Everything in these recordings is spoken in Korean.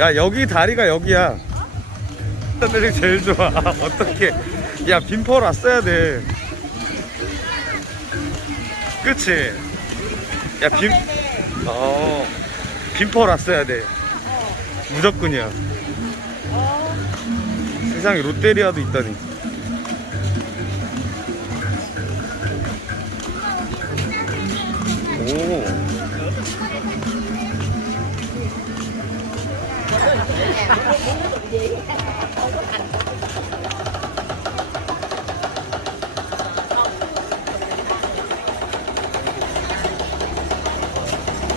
야 여기 다리가 여기야. 사람들이 제일 좋아. 어떻게 야 빈펄 왔어야 돼. 그치? 야빈 어 빈펄 왔어야 돼. 무조건이야. 세상에 롯데리아도 있다니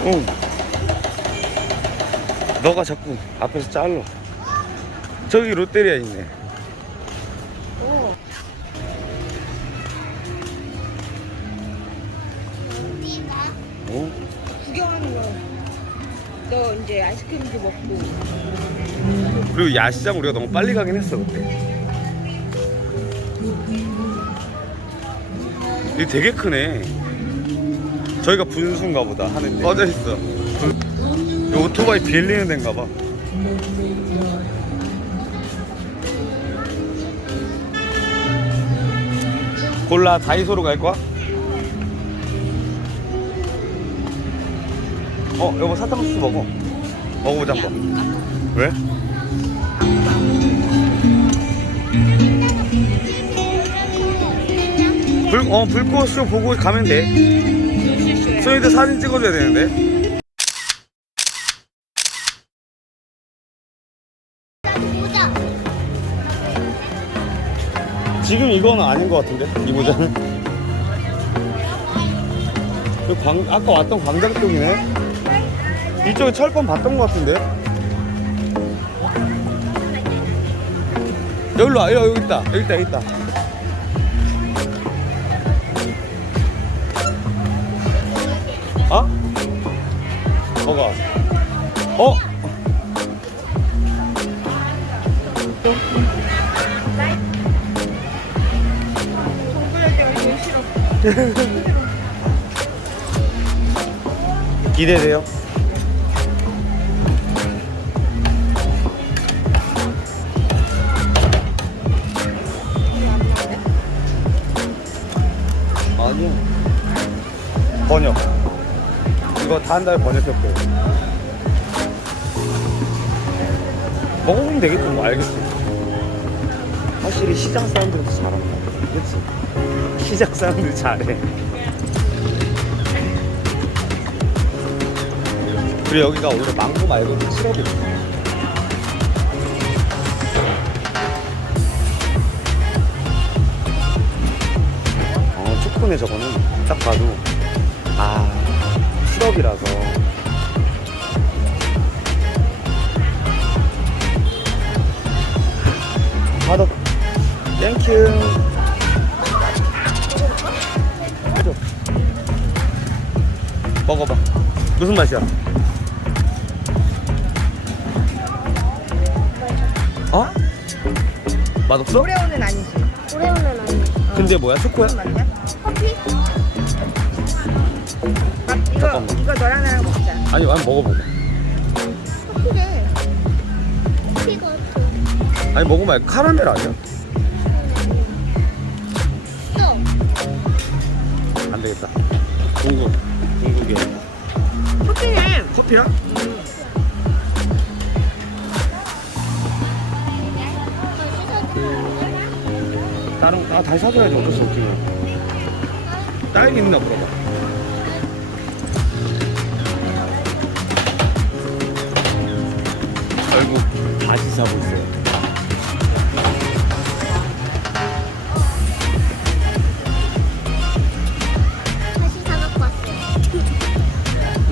응. 너가 자꾸 앞에서 잘라. 저기 롯데리아 있네. 어? 구경하는 거. 너 이제 아이스크림도 먹고. 그리고 야시장 우리가 너무 빨리 가긴 했어 그때. 이게 되게 크네. 저희가 분수인가 보다 하는데. 꺼져 있어. 이 오토바이 빌리는 데인가 봐. 골라 다이소로 갈 거야? 어 여보 사탕수수 먹어. 먹어보자 한번. 왜? 불, 어, 불꽃쇼 보고 가면 돼. 소희도 사진 찍어줘야 되는데. 지금 이거는 아닌 것 같은데, 이 모자는. 그 광, 아까 왔던 광장 쪽이네. 이쪽에 철권 봤던 것 같은데. 여기로 와, 여기 있다, 여기 있다, 여기 있다. 뭐가? 어? 기대돼요. 아니요. 번역. 이거 다 한 달 번역했고요. 먹어보면 되겠지, 뭐 알겠지. 확실히 시장 사람들도 잘한다. 그치? 시장 사람들 잘해. 그리고 여기가 오히려 망고 말고도 시럽이 있어. 어, 초코네 저거는 딱 봐도 아 시럽이라서 받아 땡큐 먹어봐 무슨 맛이야? 어? 맛없어? 오레오는 아니지. 오레오는 아니야. 근데 뭐야 초코야? 맛이야? 잠깐만. 이거 너랑 나랑 먹자. 아니 한번 먹어보자 커피래. 커피가 좀 아니 먹으면 카라멜 아니야? 써. 안 되겠다 궁금 궁극이야 커피네. 커피야? 다른 아 다시 사줘야지 어쩔 수 없지 딸기 있나 물어봐 결국 다시 사고 있어요 다시 사갖고 왔어요.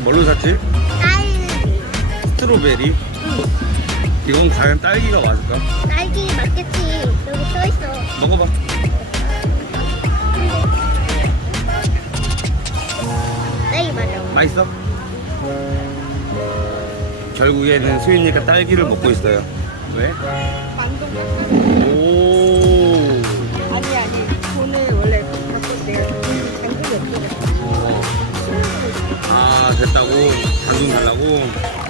뭘로 샀지? 딸기. 스트로베리 이건 과연 딸기가 맞을까? 딸기 맞겠지. 여기 써 있어. 먹어봐 딸기 맞아. 맛있어? 결국에는 수인이가 딸기를 먹고 있어요. 왜? 아, 됐다고 당근 달라고.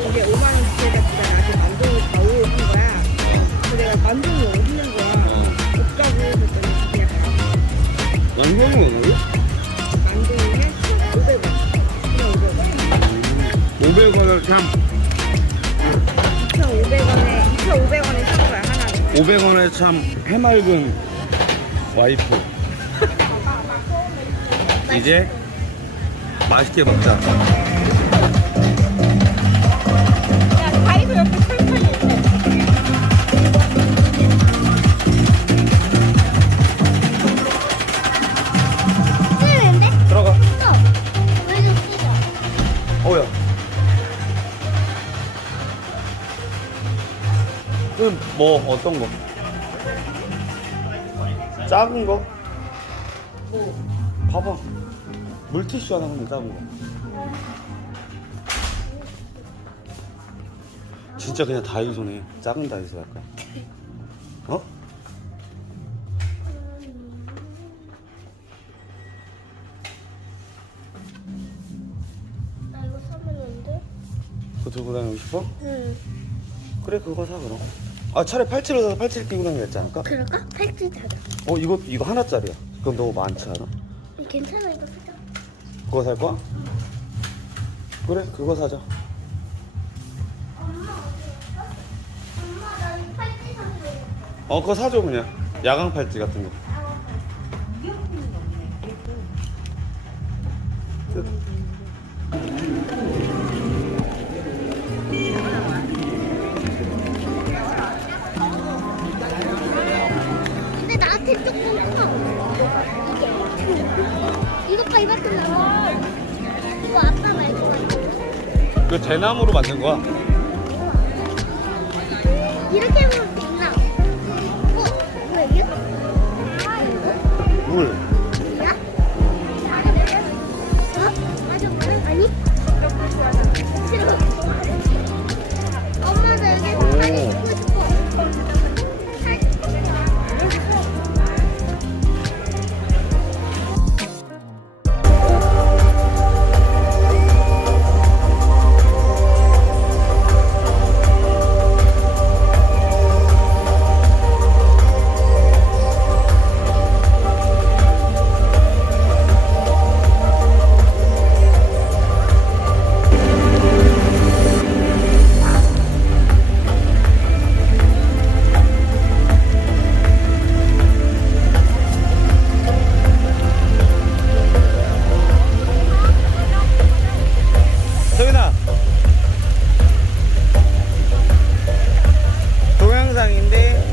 이게 5만 원 주제가 그냥 아직 만동을 다 오는 거야. 그래서 내가 만동이 없는 거야. 어. 못 가고 그때 그냥 연봉이 얼마예요? 만동이 500원. 500원. 500원. 2,500원에 2,500원에 산 거야 하나는. 500원에 참 해맑은 와이프 이제 맛있게 먹자 야 다이소 옆에 뭐 어떤 거? 작은 거? 봐봐 물티슈 하나 하면 작은 거 진짜 그냥 다이소네 작은 다이소 할까? 어? 나 이거 사면 안 돼? 그거 들고 다니고 싶어? 응. 그래 그거 사 그럼 아 차라리 팔찌를 사서 팔찌를 끼고 다니는 게 낫지 않을까? 그럴까? 팔찌 사자. 어 이거 이거 하나짜리야 그럼 너무 많지 않아? 괜찮아 이거 사자. 그거 살 거야? 그래 그거 사자 엄마 나 팔찌 사줘. 어 그거 사줘 그냥 야광 팔찌 같은 거 이거 대나무로 만든 거야. 이렇게 동영상인데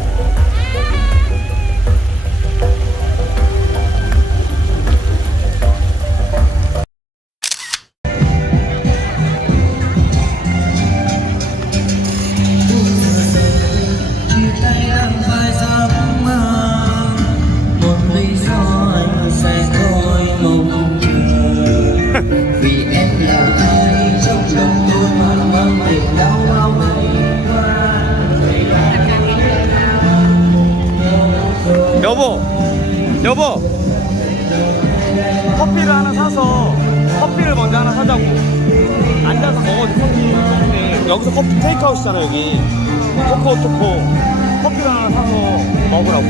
여보. 커피를 하나 사서 커피를 먼저 하나 사자고. 앉아서 먹어도 커피 여기서 커피 테이크아웃이잖아 여기. 토코 토코 커피를 하나 사서 먹으라고.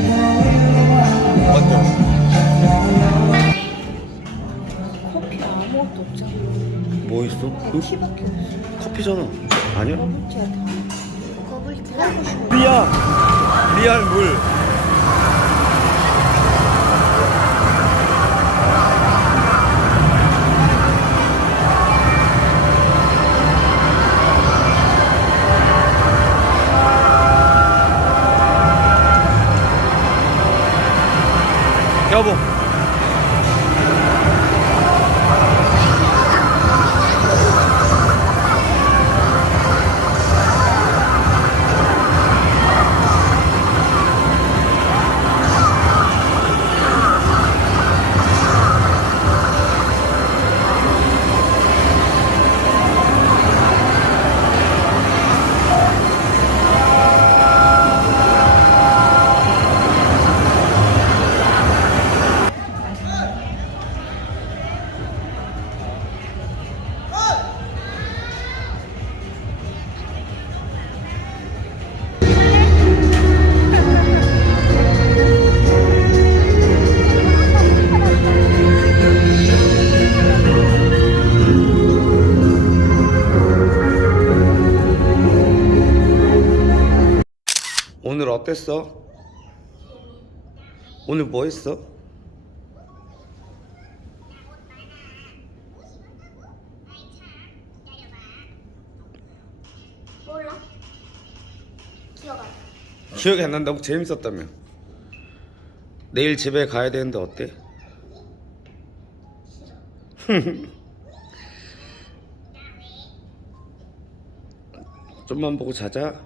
먼저. 커피 아무것도 없잖아. 뭐 있어? 티밖에 없어. 커피잖아. 아니야? 리아 리알 물 어땠어? 오늘 뭐 했어? 몰라. 기억 안 나. 기억이 안 난다고 재밌었다며 내일 집에 가야 되는데 어때? 좀만 보고 자자